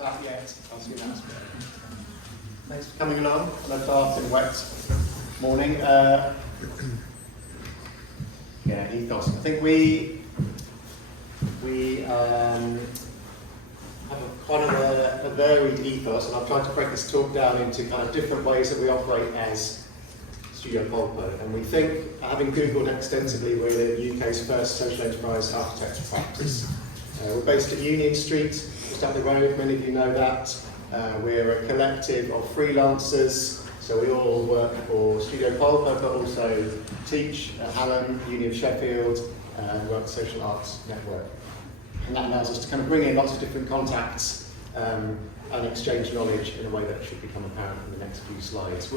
that yet. I'll see that. Thanks for coming along on a dark and wet morning. Ethos. I think we have quite a varied ethos, and I've tried to break this talk down into kind of different ways that we operate as Studio Polpo. And we think, having Googled extensively, we're the UK's first social enterprise architecture practice. We're based at Union Street, just up the road. Many of you know that. We're a collective of freelancers, so we all work for Studio Polpo, but also teach at Hallam, Uni of Sheffield, and work at Social Arts Network. And that allows us to kind of bring in lots of different contacts and exchange knowledge in a way that should become apparent in the next few slides.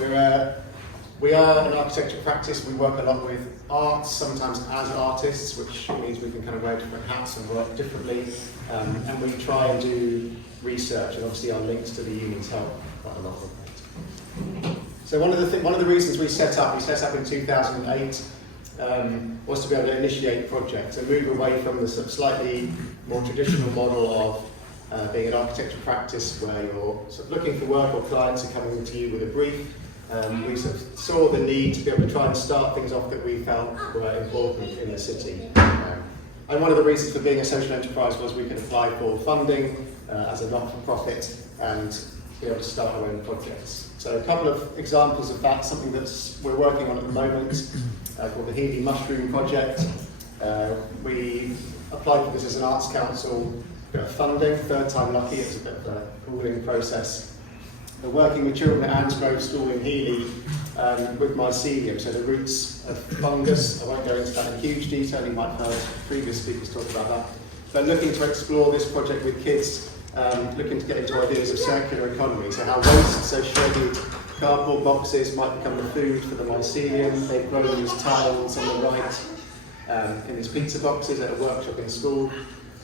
We are an architecture practice. We work a lot with arts, sometimes as artists, which means we can kind of wear different hats and work differently. And we try and do research, and obviously our links to the unis help quite a lot with that. So one of the reasons we set up in 2008, was to be able to initiate projects and move away from the sort of slightly more traditional model of being an architecture practice where you're sort of looking for work or clients are coming to you with a brief. We sort of saw the need to be able to try and start things off that we felt were important in the city. And one of the reasons for being a social enterprise was we could apply for funding as a not-for-profit and be able to start our own projects. So a couple of examples of that, something that we're working on at the moment called the Healy Mushroom Project. We applied for this as an Arts Council funding, third time lucky. It's a bit of a grueling process. We're working with children at Ansgrove School in Healy with mycelium, so the roots of fungus. I won't go into that in huge detail, you might have heard previous speakers talk about that. But looking to explore this project with kids, looking to get into ideas of circular economy, so how waste, so shredded cardboard boxes might become the food for the mycelium. They've grown these tiles on the right in these pizza boxes at a workshop in school,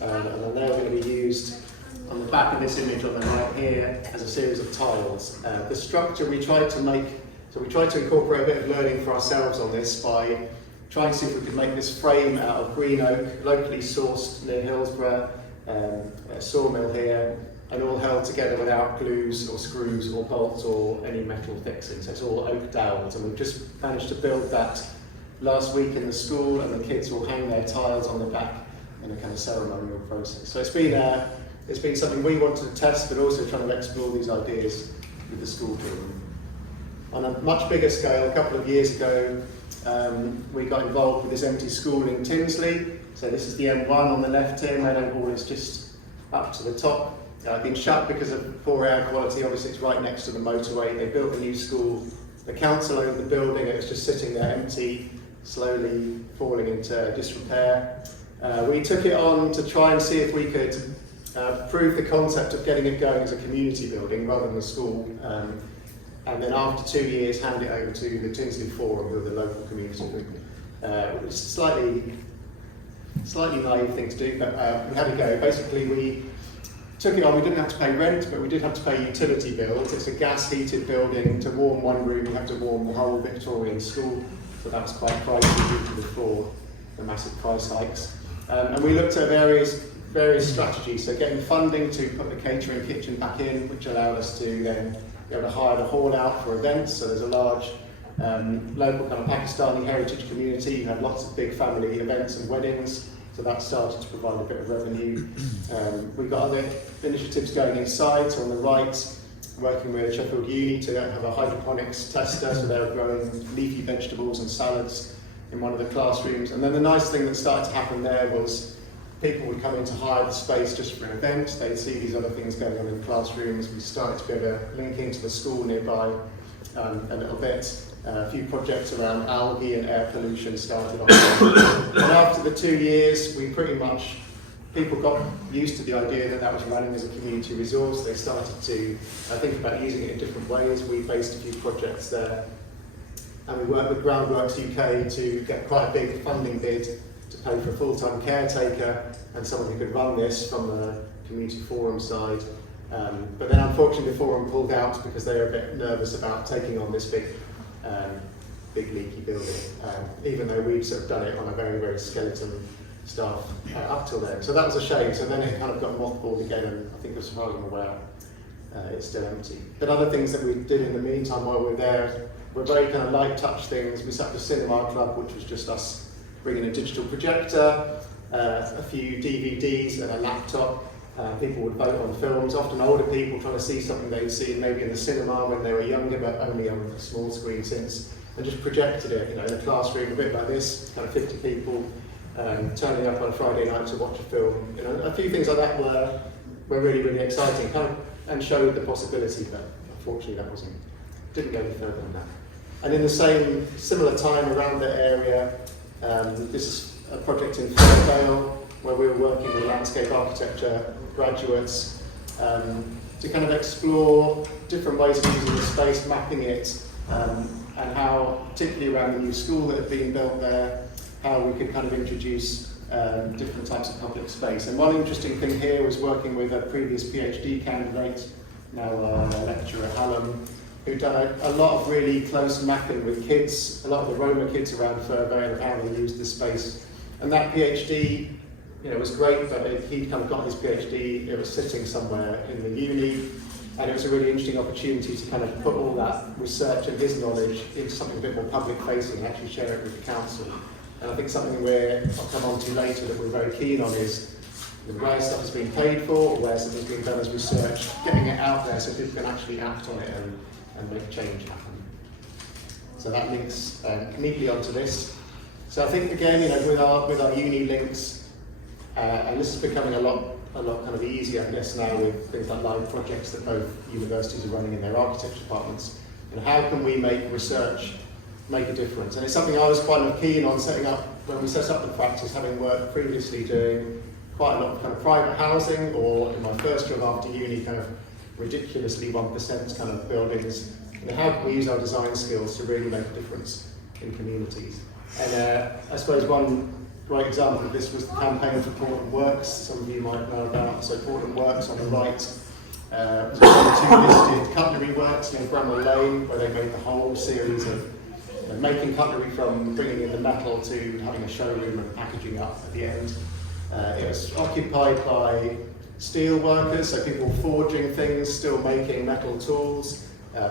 and they're now going to be used on the back of this image on the right here as a series of tiles. The structure we tried to incorporate a bit of learning for ourselves on this by trying to see if we could make this frame out of green oak, locally sourced near Hillsborough, a sawmill here, and all held together without glues or screws or bolts or any metal fixing. So it's all oak dowels, and we've just managed to build that last week in the school, and the kids will hang their tiles on the back in a kind of ceremonial process. So it's been something we wanted to test, but also trying to explore these ideas with the school children. On a much bigger scale, a couple of years ago, we got involved with this empty school in Tinsley. So this is the M1 on the left here. Meadow Hall is just up to the top. Been shut because of poor air quality. Obviously, it's right next to the motorway. They built a new school. The council owned the building. It was just sitting there empty, slowly falling into disrepair. We took it on to try and see if we could prove the concept of getting it going as a community building rather than a school. And then after 2 years, hand it over to the Tinsley Forum, who are the local community group. Which is a slightly naive thing to do, but we had to go. Basically, we took it on. We didn't have to pay rent, but we did have to pay utility bills. It's a gas-heated building. To warm one room, you have to warm the whole Victorian school, so that was quite pricey even before the massive price hikes. And we looked at various strategies, so getting funding to put the catering kitchen back in, which allowed us to then be able to hire the hall out for events. So there's a large local kind of Pakistani heritage community. You have lots of big family events and weddings, so that started to provide a bit of revenue. We've got other initiatives going inside, so on the right, working with Sheffield Uni to have a hydroponics tester, so they're growing leafy vegetables and salads in one of the classrooms. And then the nice thing that started to happen there was people would come in to hire the space just for an event. They'd see these other things going on in the classrooms. We started to be able to link into the school nearby a little bit. A few projects around algae and air pollution started off. And after the 2 years, people got used to the idea that was running as a community resource. They started to think about using it in different ways. We based a few projects there. And we worked with Groundworks UK to get quite a big funding bid to pay for a full-time caretaker and someone who could run this from the community forum side. But then unfortunately the forum pulled out because they were a bit nervous about taking on this big leaky building, even though we'd sort of done it on a very, very skeleton staff up till then. So that was a shame. So then it kind of got mothballed again, and I think as far as I'm aware, it's still empty. But other things that we did in the meantime while we were there were very kind of light touch things. We set up a cinema club, which was just us bringing a digital projector, a few DVDs and a laptop. People would vote on films, often older people trying to see something they'd seen maybe in the cinema when they were younger, but only on a small screen since, and just projected it, in a classroom a bit like this, kind of 50 people turning up on a Friday night to watch a film. A few things like that were really, really exciting, and showed the possibility, but unfortunately that didn't go any further than that. And in the similar time around the area, this is a project in Fairvale where we were working with landscape architecture graduates to kind of explore different ways of using the space, mapping it, and how, particularly around the new school that had been built there, how we could kind of introduce different types of public space. And one interesting thing here was working with a previous PhD candidate, now a lecturer at Hallam, who'd done a lot of really close mapping with kids, a lot of the Roma kids around Fairvale, of how they used the space. And that PhD, was great, but he'd kind of got his PhD, it was sitting somewhere in the uni, and it was a really interesting opportunity to kind of put all that research and his knowledge into something a bit more public facing and actually share it with the council. And I think something I'll come on to later that we're very keen on is where stuff is being paid for, or where something is being done as research, getting it out there so people can actually act on it and make change happen. So that links neatly onto this. So I think again, with our uni links, and this is becoming a lot kind of easier, I guess, now with things like live projects that both universities are running in their architecture departments. How can we make research make a difference? And it's something I was quite keen on setting up when we set up the practice, having worked previously doing quite a lot of kind of private housing, or in my first job after uni, kind of ridiculously 1% kind of buildings. How can we use our design skills to really make a difference in communities? And I suppose one great example of this was the campaign for Portland Works. Some of you might know about. So Portland Works on the right was two listed cutlery works near Bramwell Lane, where they made the whole series of making cutlery from bringing in the metal to having a showroom and packaging up at the end. It was occupied by steel workers, so people forging things, still making metal tools,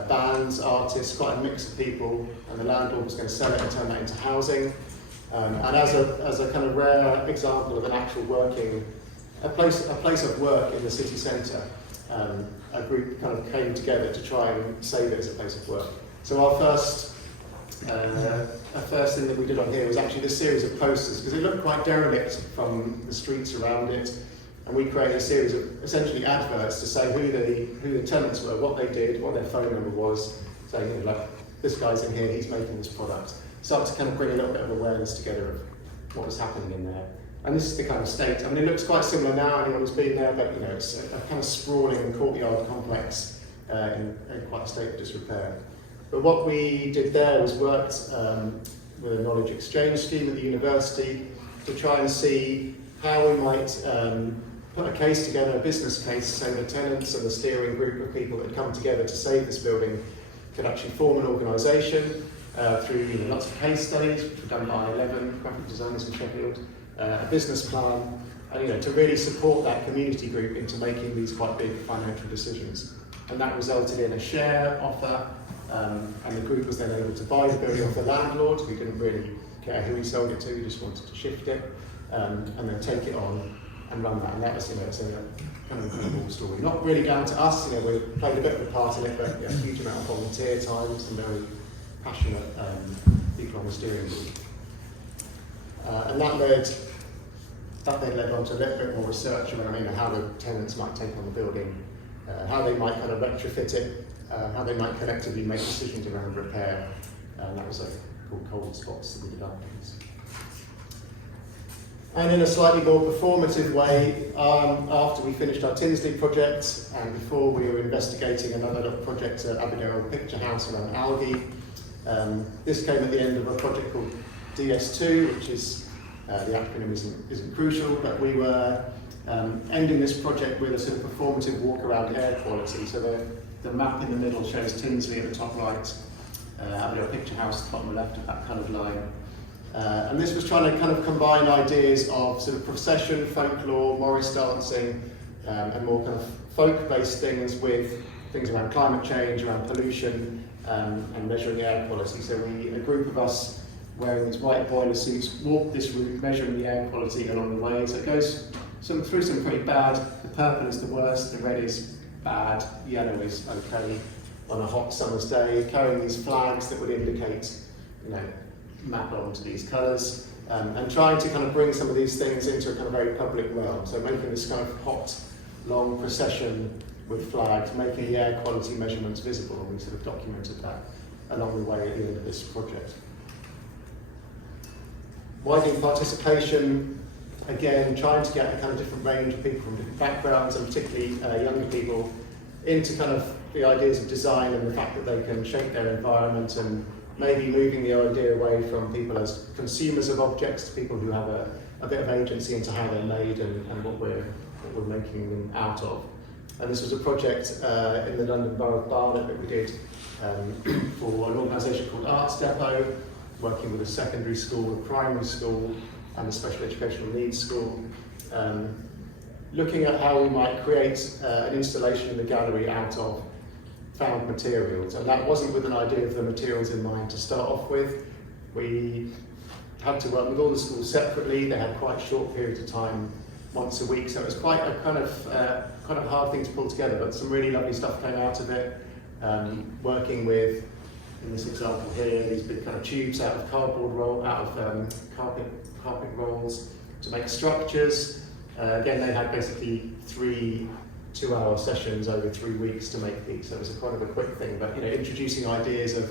bands, artists, quite a mix of people, and the landlord was going to sell it and turn that into housing. And as a kind of rare example of an actual a place of work in the city centre, a group kind of came together to try and save it as a place of work. So our first thing that we did on here was actually this series of posters, because it looked quite derelict from the streets around it, and we created a series of essentially adverts to say who the tenants were, what they did, what their phone number was, saying like, this guy's in here, he's making this product. Start to kind of bring a little bit of awareness together of what was happening in there. And this is the kind of state. I mean, it looks quite similar now, anyone who's been there, but it's a kind of sprawling courtyard complex in quite a state of disrepair. But what we did there was worked with a knowledge exchange scheme at the university to try and see how we might put a case together, a business case, so the tenants and the steering group of people that had come together to save this building could actually form an organisation through lots of case studies, which were done by 11 graphic designers in Sheffield, a business plan, and to really support that community group into making these quite big financial decisions. And that resulted in a share offer, and the group was then able to buy the building off the landlord, who didn't really care who he sold it to, he just wanted to shift it, and then take it on and run that. And that was, it's a kind of incredible story. Not really down to us, we played a bit of a part in it, but a huge amount of volunteer time, some very passionate people on the steering group. And that then led on to a little bit more research around how the tenants might take on the building, how they might kind of retrofit it, how they might collectively make decisions around repair. That was called Cold Spots that we developed. And in a slightly more performative way, after we finished our Tinsley project, and before we were investigating another little project at Aberdare Picture House around algae, this came at the end of a project called DS2, which is, the acronym isn't crucial, but we were ending this project with a sort of performative walk around air quality. So the map in the middle shows Tinsley at the top right, Aberdare Picture House at the bottom left of that coloured line. And this was trying to kind of combine ideas of sort of procession, folklore, Morris dancing, and more kind of folk-based things with things around climate change, around pollution, and measuring air quality. So a group of us wearing these white boiler suits walked this route, measuring the air quality along the way. So it goes through some pretty bad. The purple is the worst, the red is bad, yellow is okay on a hot summer's day, carrying these flags that would indicate, map onto these colours, and trying to kind of bring some of these things into a kind of very public realm. So making this kind of hot, long procession with flags, making the air quality measurements visible, and we sort of documented that along the way at the end of this project. Widen Participation, again, trying to get a kind of different range of people from different backgrounds, and particularly younger people, into kind of the ideas of design and the fact that they can shape their environment, and maybe moving the idea away from people as consumers of objects to people who have a bit of agency into how they're made and what we're making them out of. And this was a project in the London Borough of Barnet that we did for an organisation called Arts Depot, working with a secondary school, a primary school, and a special educational needs school, looking at how we might create an installation in the gallery out of found materials. And that wasn't with an idea of the materials in mind to start off with. We had to work with all the schools separately. They had quite short periods of time, once a week, so it was quite a kind of hard thing to pull together, but some really lovely stuff came out of it. Working with, in this example here, these big kind of tubes out of carpet rolls to make structures. Again, they had basically 3 2-hour sessions over 3 weeks to make these, so it was a kind of a quick thing, but introducing ideas of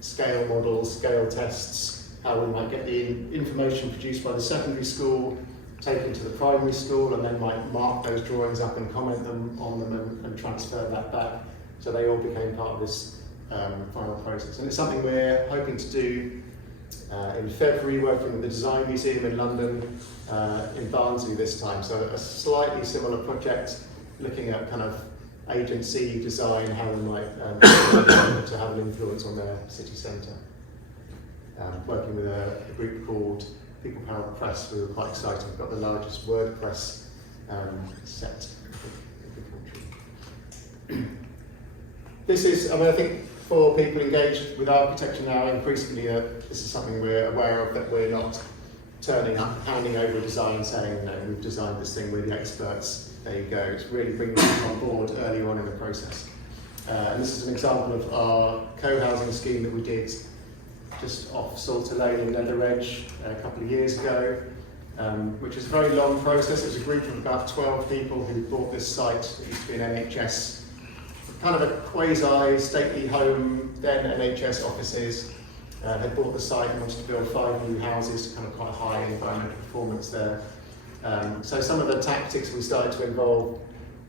scale models, scale tests, how we might get the information produced by the secondary school taken to the primary school, and then might mark those drawings up and comment on them and transfer that back. So they all became part of this final process. And it's something we're hoping to do in February, working with the Design Museum in London, in Barnsley this time. So a slightly similar project, looking at kind of agency, design, how we might to have an influence on their city centre. Working with a group called People Power Press, we were quite excited. We've got the largest WordPress set in the country. This is, I think for people engaged with architecture now, increasingly this is something we're aware of, that we're not turning up, handing over a design saying, we've designed this thing, we're the experts, there you go. It's really bringing people on board earlier on in the process. And this is an example of our co-housing scheme that we did just off Salter Lane in Nether Edge a couple of years ago, which is a very long process. It was a group of about 12 people who bought this site that used to be an NHS, kind of a quasi-stately home, then NHS offices. They bought the site and wanted to build 5 new houses to kind of quite high environmental performance there. So some of the tactics we started to involve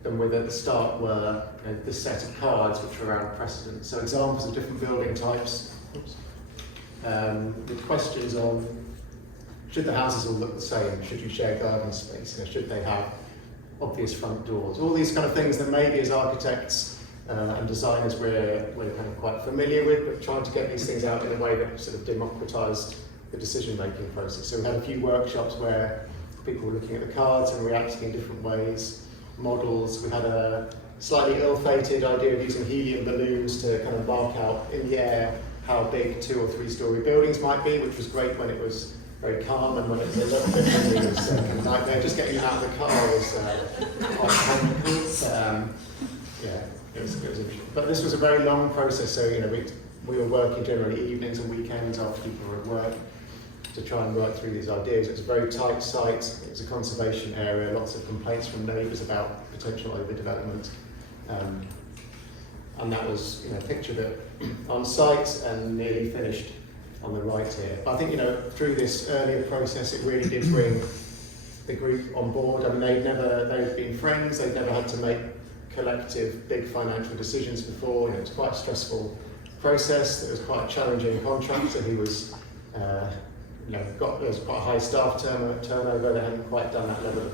them with at the start were this set of cards which were around precedent. So examples of different building types. With questions on, should the houses all look the same? Should you share garden space? Should they have obvious front doors? All these kind of things that maybe as architects and designers we're kind of quite familiar with, but trying to get these things out in a way that sort of democratised the decision-making process. So we had a few workshops where people were looking at the cards and reacting in different ways. Models, we had a slightly ill-fated idea of using helium balloons to kind of mark out in the air how big 2- or 3-story buildings might be, which was great when it was very calm, and when it was a little bit windy, it was a nightmare. Just getting out of the car was quite comical. It was interesting. But this was a very long process, so we were working generally evenings and weekends after people were at work to try and work through these ideas. It was a very tight site, it was a conservation area, lots of complaints from neighbours about potential overdevelopment. And that was pictured it on site and nearly finished on the right here. But I think through this earlier process it really did bring the group on board. I mean they've been friends, they've never had to make collective big financial decisions before. It was quite a stressful process. It was quite a challenging contractor who was there was quite a high staff turnover. They hadn't quite done that level of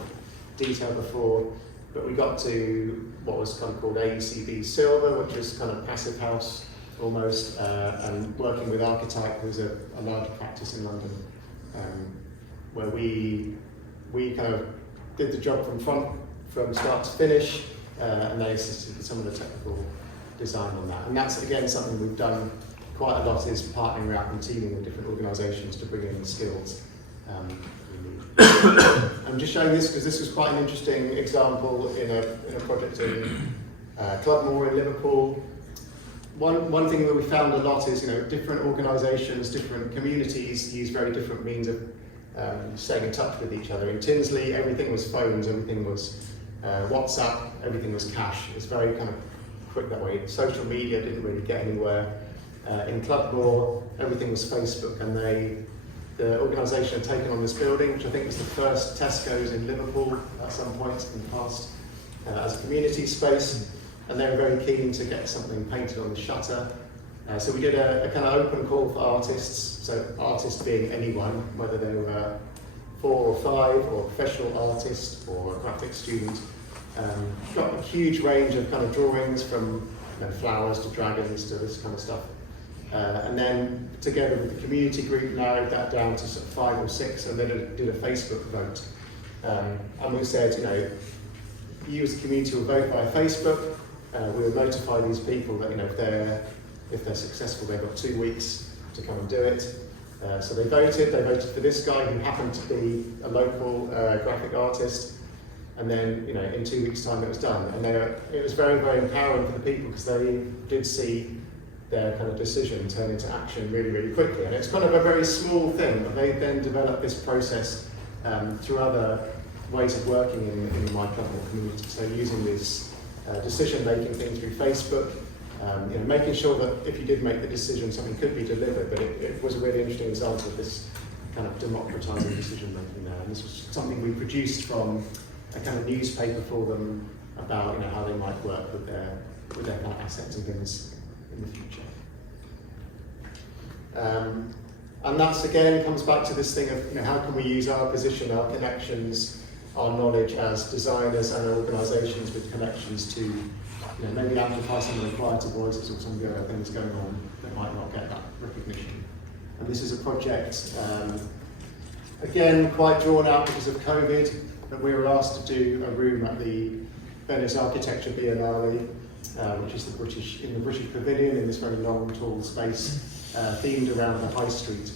detail before. But we got to what was kind of called AECB Silver, which is kind of passive house almost, and working with Archetype, who's a large practice in London, where we kind of did the job from start to finish, and they assisted with some of the technical design on that. And that's again something we've done quite a lot, is partnering up and teaming with different organisations to bring in the skills we need. I'm just showing this because this was quite an interesting example in a project in Clubmore in Liverpool. One thing that we found a lot is, different organisations, different communities use very different means of staying in touch with each other. In Tinsley, everything was phones, everything was WhatsApp, everything was cash. It's very kind of quick that way. Social media didn't really get anywhere. In Clubmore, everything was Facebook, and the organisation had taken on this building, which I think was the first Tesco's in Liverpool at some point in the past, as a community space. And they were very keen to get something painted on the shutter. So we did a kind of open call for artists, so artists being anyone, whether they were 4 or 5, or a professional artist, or a graphic student. Got a huge range of kind of drawings, from flowers to dragons to this kind of stuff. And then together with the community group narrowed that down to sort of 5 or 6, and then did a Facebook vote. And we said, you as the community will vote via Facebook. We will notify these people that if they're successful, they've got 2 weeks to come and do it. So they voted for this guy who happened to be a local graphic artist, and then in 2 weeks' time it was done. And it was very, very empowering for the people, because they did see their kind of decision turn into action really, really quickly. And it's kind of a very small thing, but they then developed this process through other ways of working in my Clubmore community. So using this decision-making thing through Facebook, making sure that if you did make the decision, something could be delivered. But it was a really interesting example of this kind of democratising decision-making there. And this was something we produced from a kind of newspaper for them about how they might work with their kind of assets and things in the future. And that's again comes back to this thing of how can we use our position, our connections, our knowledge as designers and organisations with connections to maybe amplify some of the quieter voices or some of the other things going on that might not get that recognition. And this is a project, again, quite drawn out because of COVID, but we were asked to do a room at the Venice Architecture Biennale, which is in the British Pavilion, in this very long, tall space, themed around the High Street.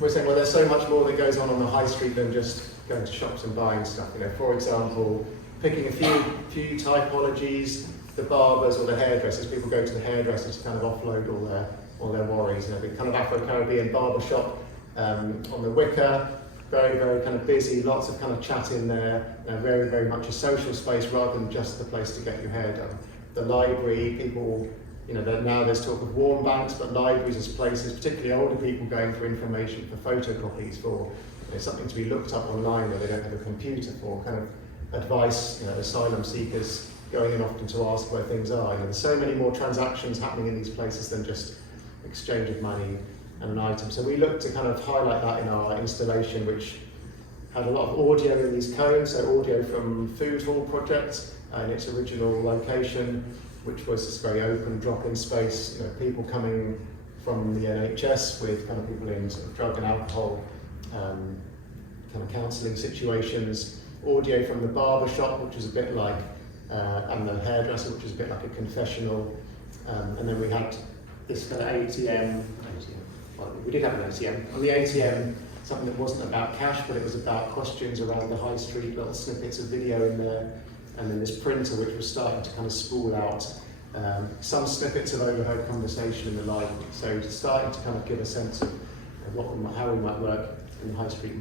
We're saying, well, there's so much more that goes on the High Street than just going to shops and buying stuff. For example, picking a few typologies, the barbers or the hairdressers. People go to the hairdressers to kind of offload all their worries. The kind of Afro-Caribbean barber shop on the Wicker, very, very kind of busy, lots of kind of chat in there, very, very much a social space rather than just the place to get your hair done. The library, people, now there's talk of warm banks, but libraries as places, particularly older people going for information, for photocopies, for something to be looked up online where they don't have a computer, for kind of advice, asylum seekers going in often to ask where things are. There's so many more transactions happening in these places than just exchange of money and an item. So we looked to kind of highlight that in our installation, which had a lot of audio in these cones, so audio from Food Hall project in its original location, which was this very open drop-in space, people coming from the NHS with kind of people in sort of drug and alcohol kind of counselling situations, audio from the barber shop, which is a bit like, and the hairdresser, which is a bit like a confessional, and then we had this kind of ATM, well, we did have an ATM. On the ATM, something that wasn't about cash, but it was about questions around the high street, little snippets of video in there, and then this printer which was starting to kind of spool out some snippets of overheard conversation in the library. So starting to kind of give a sense of how we might work in the high street in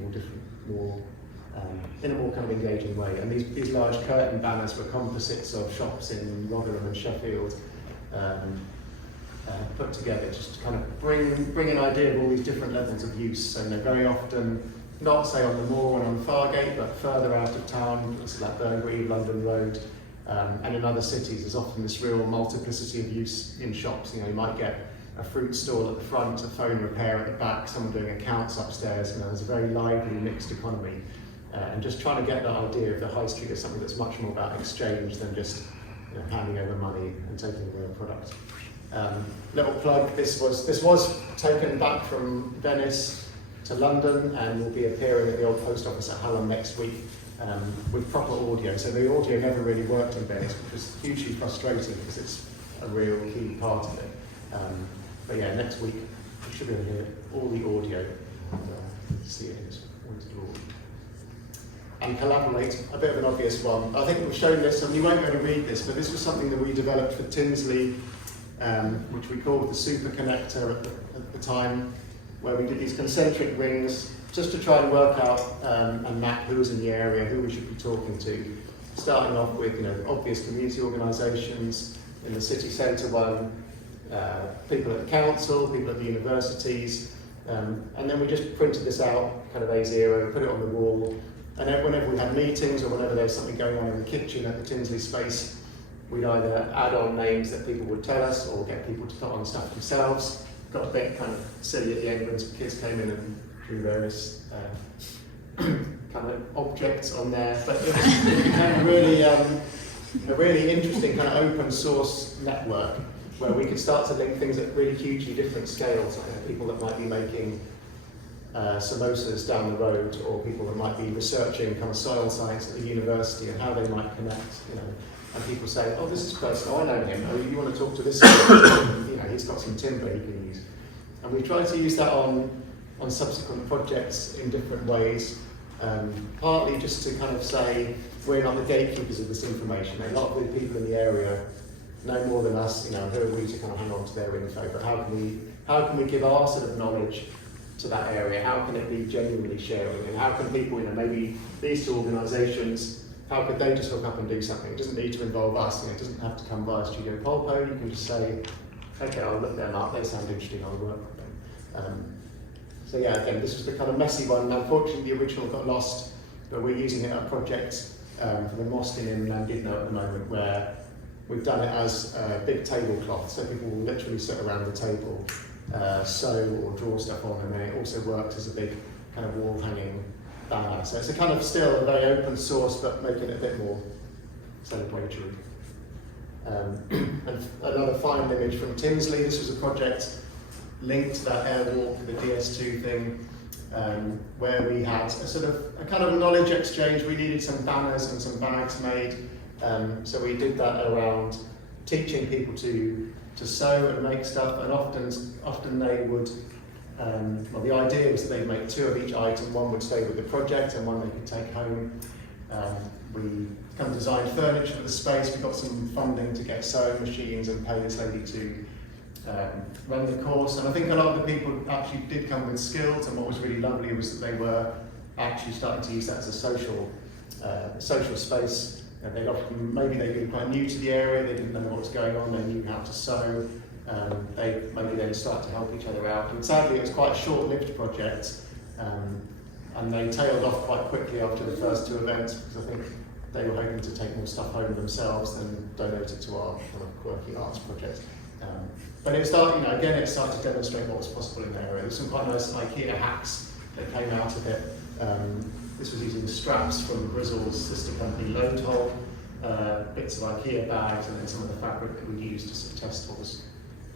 a more kind of engaging way. And these large curtain banners were composites of shops in Rotherham and Sheffield, put together just to kind of bring an idea of all these different levels of use. So very often, not say on the Moor and on Fargate, but further out of town, places like Burberry, London Road, and in other cities, there's often this real multiplicity of use in shops. You might get a fruit stall at the front, a phone repair at the back, someone doing accounts upstairs. There's a very lively mixed economy, and just trying to get that idea of the high street as something that's much more about exchange than just handing over money and taking away a product. Little plug, this was taken back from Venice to London, and we'll be appearing at the old post office at Hallam next week with proper audio. So the audio never really worked in Venice, which was hugely frustrating because it's a real key part of it. But yeah, next week you should be able to hear all the audio and see it in its glory. And collaborate, a bit of an obvious one. I think we've shown this, and you won't be able to read this, but this was something that we developed for Tinsley, which we called the Super Connector at the time, where we did these concentric rings just to try and work out and map who was in the area, who we should be talking to. Starting off with, the obvious community organisations in the city centre one, people at the council, people at the universities, and then we just printed this out, kind of A0, put it on the wall. And then whenever we had meetings or whenever there was something going on in the kitchen at the Tinsley space, we'd either add on names that people would tell us or get people to put on stuff themselves. Got a bit kind of silly at the end when some kids came in and drew various kind of objects on there. But it became a really interesting kind of open source network where we could start to link things at really hugely different scales. Like people that might be making samosas down the road, or people that might be researching kind of soil science at the university and how they might connect, and people say, oh, this is personal, I know him, oh, you want to talk to this guy, he's got some timber he can use. And we try to use that on subsequent projects in different ways, partly just to kind of say, we're not the gatekeepers of this information. A lot of the people in the area know more than us, who are we to kind of hang on to their info, but how can we give our sort of knowledge to that area? How can it be genuinely sharing? And how can people, maybe these two organisations, how could they just hook up and do something? It doesn't need to involve us, it doesn't have to come via Studio Polpo. You can just say, okay, I'll look them up, they sound interesting, I'll work with them. So yeah, again, this was the kind of messy one. Unfortunately, the original got lost, but we're using it at a project for the mosque in Llandudno at the moment, where we've done it as a big tablecloth, so people will literally sit around the table, sew or draw stuff on, and then it also works as a big kind of wall hanging banner. So it's a kind of still a very open source, but making it a bit more celebratory. And another final image from Tinsley. This was a project linked to that airwalk, the DS2 thing, where we had a kind of knowledge exchange. We needed some banners and some bags made, so we did that around teaching people to sew and make stuff, and often they would, the idea was that they'd make 2 of each item. One would stay with the project and one they could take home. We kind of designed furniture for the space. We got some funding to get sewing machines and pay this lady to run the course. And I think a lot of the people actually did come with skills, and what was really lovely was that they were actually starting to use that as a social space. They'd often, maybe they'd been quite new to the area, they didn't know what was going on, they knew how to sew, they maybe then start to help each other out. And sadly, it was quite a short-lived project, and they tailed off quite quickly after the first 2 events, because I think they were hoping to take more stuff home themselves than donate it to our kind of quirky arts project. But it started, again, it started to demonstrate what was possible in the area. There were some quite nice IKEA hacks that came out of it. This was using straps from Grizzle's sister company Loadhole, bits of IKEA bags, and then some of the fabric that we used to sort of test what was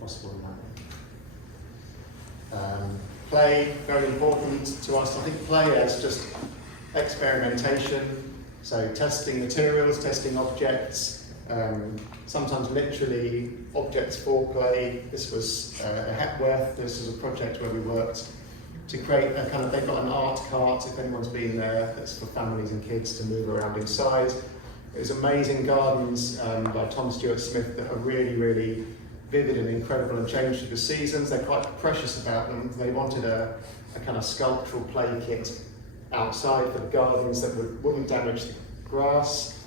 possible in that way. Play, very important to us. I think play as just experimentation, so testing materials, testing objects, sometimes literally objects for play. This was a Hepworth. This was a project where we worked to create a kind of, they've got an art cart, if anyone's been there, that's for families and kids to move around inside. It was amazing gardens by Tom Stewart Smith that are really, really vivid and incredible and change through the seasons. They're quite precious about them. They wanted a kind of sculptural play kit outside for the gardens that wouldn't damage the grass,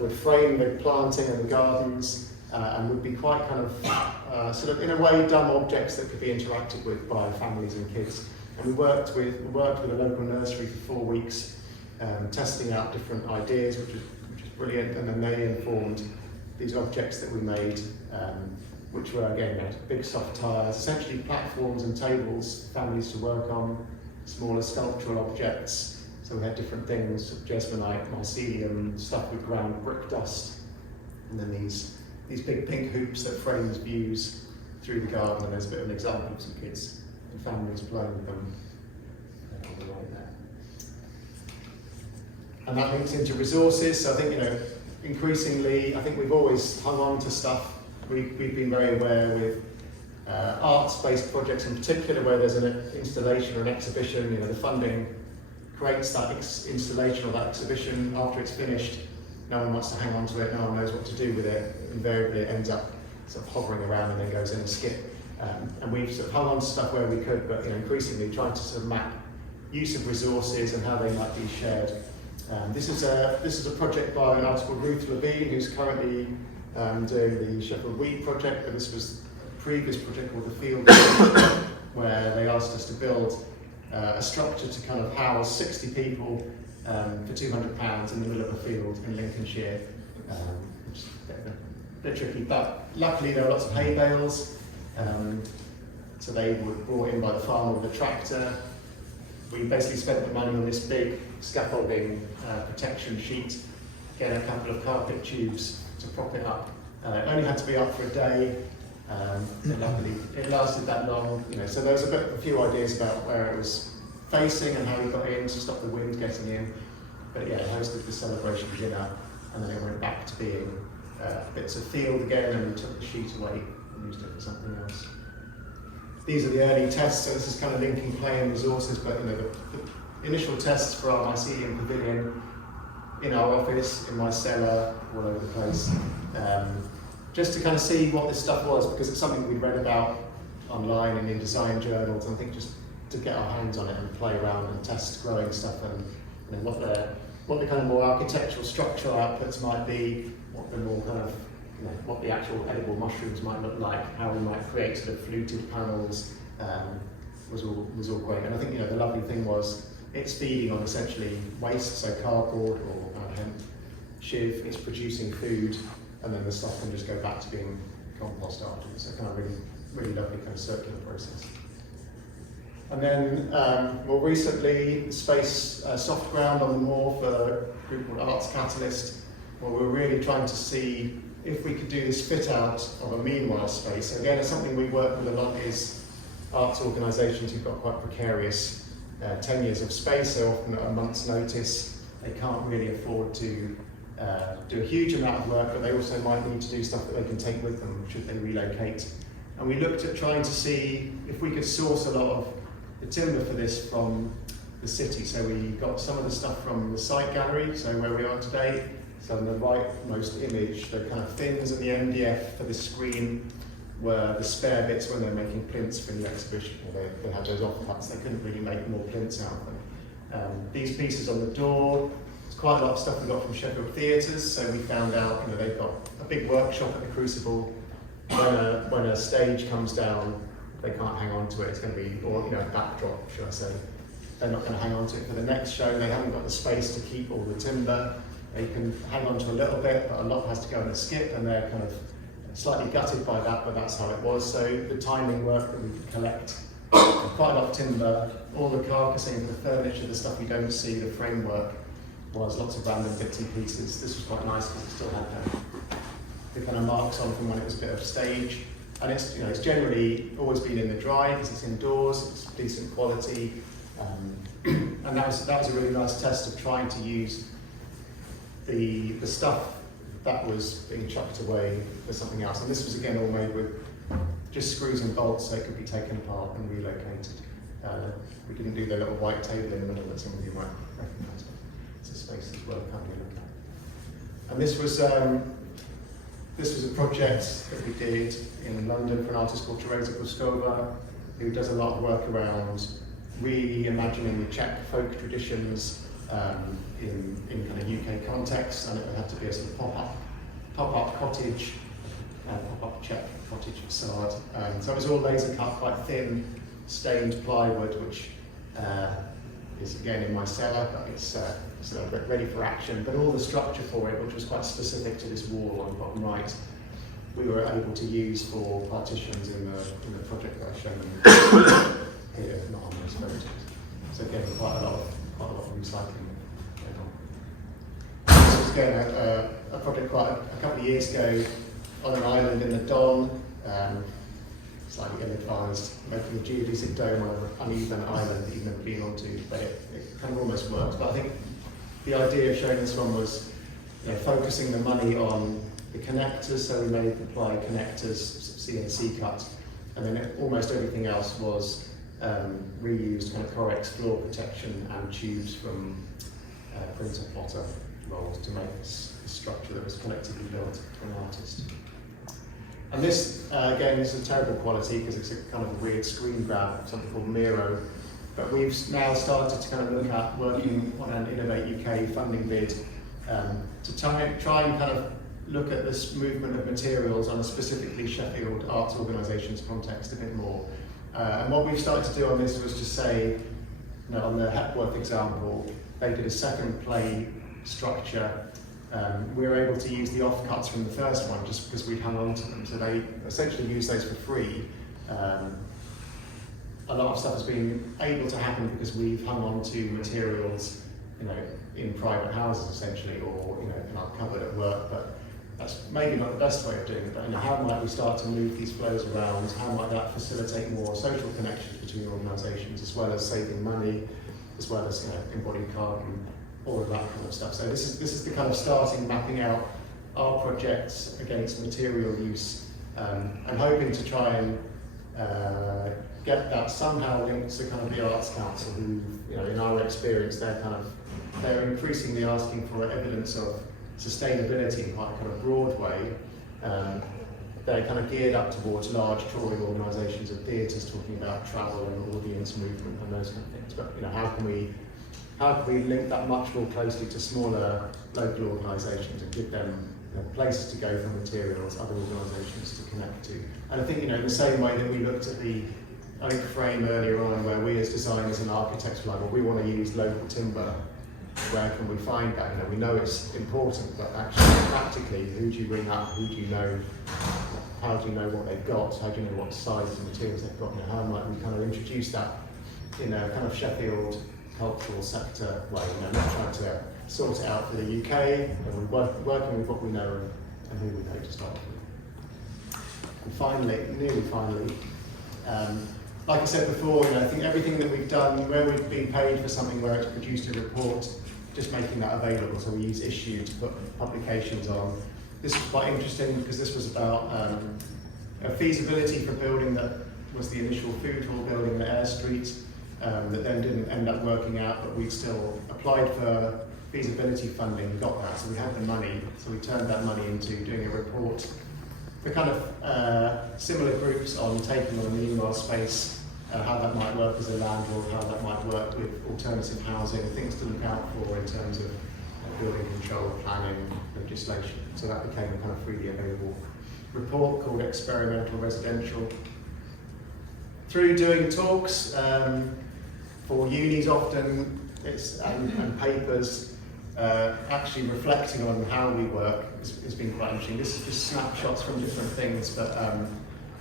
would frame the planting and the gardens, and would be quite kind of sort of in a way dumb objects that could be interacted with by families and kids. And we worked with a local nursery for 4 weeks, testing out different ideas, which is brilliant. And then they informed these objects that we made, which were again big soft tiles, essentially platforms and tables for families to work on, smaller sculptural objects. So we had different things, jesmonite, mycelium, stuff with ground brick dust, and then these big pink hoops that frames views through the garden. And there's a bit of an example of some kids and families playing with them. right there. And that links into resources. So I think, increasingly, I think we've always hung on to stuff. We've been very aware with arts-based projects in particular, where there's an installation or an exhibition, the funding creates that installation or that exhibition. After it's finished, no one wants to hang on to it, no one knows what to do with it. Invariably it ends up sort of hovering around and then goes in a skip. And we've sort of hung on to stuff where we could, but increasingly trying to sort of map use of resources and how they might be shared. This is a project by an artist called Ruth Levine, who's currently doing the Sheffield Wheat project, but this was a previous project called the Field, where they asked us to build a structure to kind of house 60 people for £200 in the middle of a field in Lincolnshire, which is a bit tricky, but luckily there are lots of hay bales, so they were brought in by the farmer with a tractor. We basically spent the money on this big scaffolding protection sheet, again a couple of carpet tubes to prop it up. It only had to be up for a day, and luckily it lasted that long. So there was a few ideas about where it was facing and how we got in to stop the wind getting in. But yeah, it hosted the celebration dinner, and then it went back to being bits of field again, and we took the sheet away and used it for something else. These are the early tests, so this is kind of linking play and resources, but the initial tests for our mycelium pavilion in our office, in my cellar, all over the place, just to kind of see what this stuff was, because it's something we'd read about online and in design journals, and I think just to get our hands on it and play around and test growing stuff, and what the kind of more architectural structural outputs might be, what the more kind of what the actual edible mushrooms might look like, how we might create sort of fluted panels, was all great. And I think the lovely thing was it's feeding on essentially waste, so cardboard or hemp shiv. It's producing food, and then the stuff can just go back to being compost afterwards. So kind of really lovely kind of circular process. And then more recently, Space Soft Ground on the Moor for a group called Arts Catalyst, where we're really trying to see if we could do this fit out of a meanwhile space. So again, it's something we work with a lot is arts organisations who've got quite precarious tenures of space, so often at a month's notice. They can't really afford to do a huge amount of work, but they also might need to do stuff that they can take with them should they relocate. And we looked at trying to see if we could source a lot of the timber for this from the city. So we got some of the stuff from the site gallery, so where we are today. So in the rightmost image, the kind of fins and the MDF for the screen were the spare bits when they're making plinths for the exhibition. They had those offcuts, they couldn't really make more plinths out of them. These pieces on the door, there's quite a lot of stuff we got from Sheffield Theatres, so we found out they've got a big workshop at the Crucible. When a stage comes down, they can't hang on to it, it's going to be, or a backdrop, should I say. They're not going to hang on to it for the next show, they haven't got the space to keep all the timber. They can hang on to a little bit, but a lot has to go in a skip, and they're kind of slightly gutted by that, but that's how it was. So the timing work that we could collect, quite a lot of timber, all the carcassing, the furniture, the stuff you don't see, the framework, was lots of random bits and pieces. This was quite nice because it still had the kind of marks on from when it was a bit of stage. And it's it's generally always been in the dry because it's indoors, it's decent quality, and that was a really nice test of trying to use the stuff that was being chucked away for something else. And this was again all made with just screws and bolts, so it could be taken apart and relocated. We didn't do the little white table in the middle that some of you might recognise. It's a space as well, can't you look at? And this was a project that we did in London for an artist called Teresa Kuskova, who does a lot of work around reimagining the Czech folk traditions in kind of UK context, and it had to be a sort of pop-up cottage, pop-up Czech cottage facade. So it was all laser cut, quite thin, stained plywood, which is again in my cellar, but it's sort of ready for action. But all the structure for it, which was quite specific to this wall on the bottom right, we were able to use for partitions in the project that I've shown here, not on those photos. So again, quite a lot of recycling going on. This was again a project quite a couple of years ago on an island in the Don. slightly ill-advised, making a geodesic dome on an uneven island that you've never been onto, but it kind of almost works. But I think the idea of showing this one was focusing the money on the connectors, so we made apply connectors, CNC cut, and then almost everything else was reused kind of Corex floor protection and tubes from printer plotter rolls to make this structure that was collectively built to an artist. And this, again, is a terrible quality because it's a kind of a weird screen grab, something called Miro. But we've now started to kind of look at working on an Innovate UK funding bid to try and kind of look at this movement of materials on a specifically Sheffield arts organisations context a bit more. And what we've started to do on this was to say, on the Hepworth example, they did a second play structure. We were able to use the offcuts from the first one just because we'd hung on to them. So they essentially used those for free. A lot of stuff has been able to happen because we've hung on to materials, in private houses essentially, or in our cupboard at work. But that's maybe not the best way of doing it. But how might we start to move these flows around? How might that facilitate more social connections between organisations, as well as saving money, as well as embodied carbon, all of that kind of stuff. So this is the kind of starting mapping out our projects against material use, and hoping to try and get that somehow linked to kind of the Arts Council, who, in our experience, they're increasingly asking for evidence of sustainability in quite a kind of broad way. They're kind of geared up towards large touring organisations and theatres talking about travel and audience movement and those kind of things. But how can we link that much more closely to smaller local organisations and give them places to go for materials, other organisations to connect to? And I think, in the same way that we looked at the oak frame earlier on, where we as designers and architects were like, well, we want to use local timber, where can we find that? We know it's important, but actually practically, who do you bring up? Who do you know? How do you know what they've got? How do you know what size of materials they've got? How might we kind of introduce that in a kind of Sheffield cultural sector way? Not trying to sort it out for the UK, and we're working with what we know and who we know to start with. And finally, like I said before, I think everything that we've done, where we've been paid for something, where it's produced a report, just making that available. So we use Issue to put publications on. This was quite interesting because this was about a feasibility for building that was the initial food hall building at Air Street, that then didn't end up working out, but we still applied for feasibility funding and got that. So we had the money, so we turned that money into doing a report for kind of similar groups on taking on an email space, how that might work as a landlord, how that might work with alternative housing, things to look out for in terms of building control, planning, legislation. So that became a kind of freely available report called Experimental Residential. Through doing talks for unis often, and papers, actually reflecting on how we work has been quite interesting. This is just snapshots from different things, but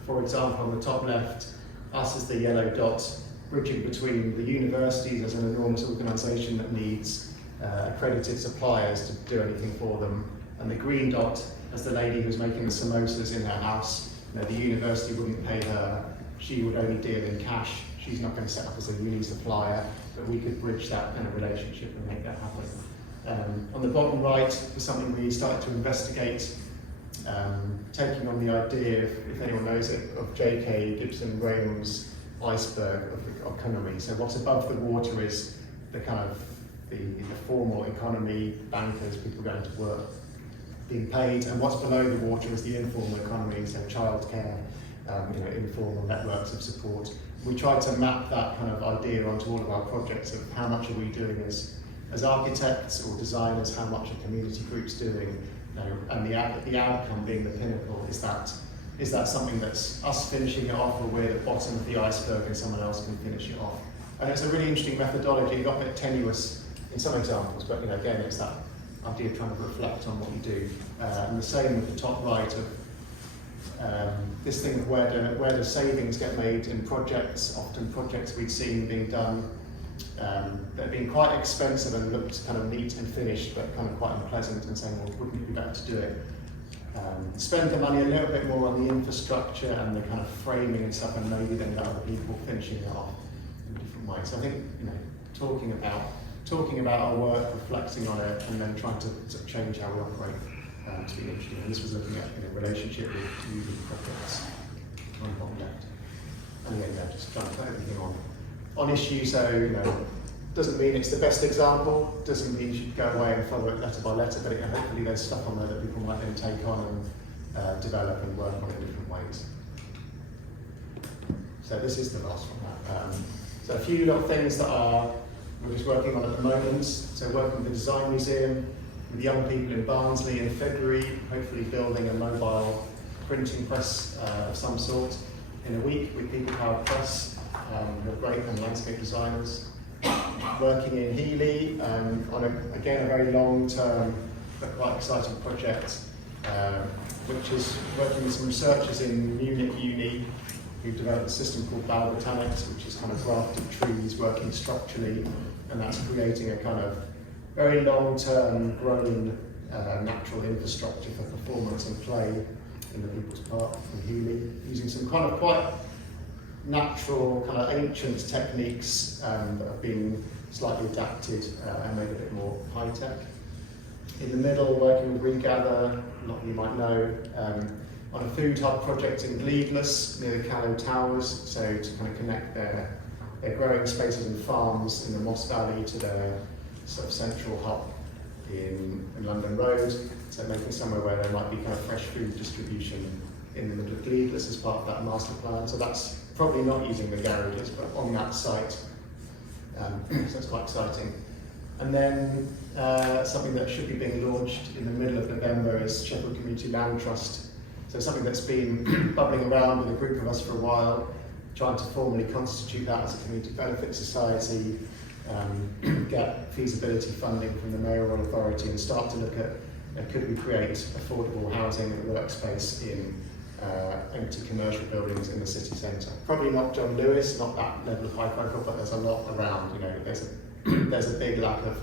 for example, on the top left, us as the yellow dot, bridging between the universities as an enormous organisation that needs accredited suppliers to do anything for them, and the green dot as the lady who's making the samosas in her house. The university wouldn't pay her, she would only deal in cash, she's not going to set up as a uni supplier, but we could bridge that kind of relationship and make that happen. On the bottom right is something we started to investigate, taking on the idea, if anyone knows it, of J.K. Gibson Graham's iceberg of the economy. So what's above the water is the kind of the formal economy, bankers, people going to work, being paid, and what's below the water is the informal economy, so childcare, informal networks of support. We tried to map that kind of idea onto all of our projects of how much are we doing as architects or designers, how much are community groups doing, and the outcome being the pinnacle. Is that something that's us finishing it off, or we're at the bottom of the iceberg and someone else can finish it off? And it's a really interesting methodology. It got a bit tenuous in some examples, but again, it's that idea of trying to reflect on what you do. And the same with the top right of this thing of where do savings get made in projects, often projects we've seen being done that have been quite expensive and looked kind of neat and finished, but kind of quite unpleasant, and saying, well, wouldn't it be better to do it spend the money a little bit more on the infrastructure and the kind of framing and stuff, and maybe then let other people finishing it off in a different way. So I think, talking about our work, reflecting on it, and then trying to sort of change how we operate to be interesting. And this was looking at relationship with community projects on the bottom left. And again, just trying to put everything on issue. So doesn't mean it's the best example. Doesn't mean you should go away and follow it letter by letter. But hopefully there's stuff on there that people might then take on and develop and work on in different ways. So this is the last one. So a few little things that we're just working on at the moment. So working with the Design Museum, with young people in Barnsley in February, hopefully building a mobile printing press of some sort in a week with People Powered Press, who are great and landscape designers. Working in Healy on a very long-term but quite exciting project, which is working with some researchers in Munich Uni who've developed a system called biobotanics, which is kind of grafted trees working structurally, and that's creating a kind of very long-term grown natural infrastructure for performance and play in the People's Park in Healy, using some kind of quite natural, kind of ancient techniques that have been slightly adapted and made a bit more high-tech. In the middle, working with Regather, a lot of you might know, on a food hub project in Gleadless near the Callow Towers, so to kind of connect their growing spaces and farms in the Moss Valley to their sort of central hub in London Road, so making somewhere where there might be kind of fresh food distribution in the middle of Gleadless as part of that master plan. So that's probably not using the garages, but on that site. So that's quite exciting. And then something that should be being launched in the middle of November is Sheffield Community Land Trust. So something that's been bubbling around with a group of us for a while, trying to formally constitute that as a community benefit society, get feasibility funding from the mayoral authority, and start to look at could we create affordable housing and workspace in empty commercial buildings in the city centre. Probably not John Lewis, not that level of high profile, but there's a lot around. There's a big lack of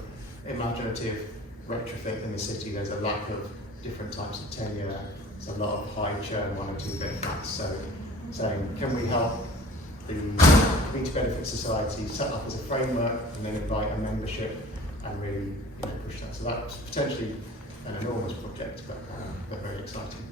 imaginative retrofit in the city. There's a lack of different types of tenure. There's a lot of high churn 1 or 2 benefits. So saying, can we help the Community Benefit Society set up as a framework and then invite a membership and really push that. So that's potentially an enormous project, but very exciting.